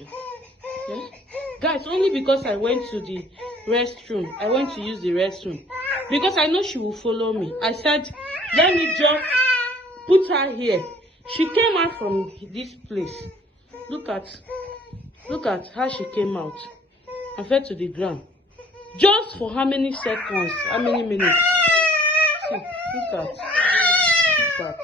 you. Yeah? Guys, only because I went to the restroom. I went to use the restroom. Because I know she will follow me. I said, let me just put her here. She came out from this place. Look at how she came out. And fell to the ground. Just for how many seconds? How many minutes? See, look at.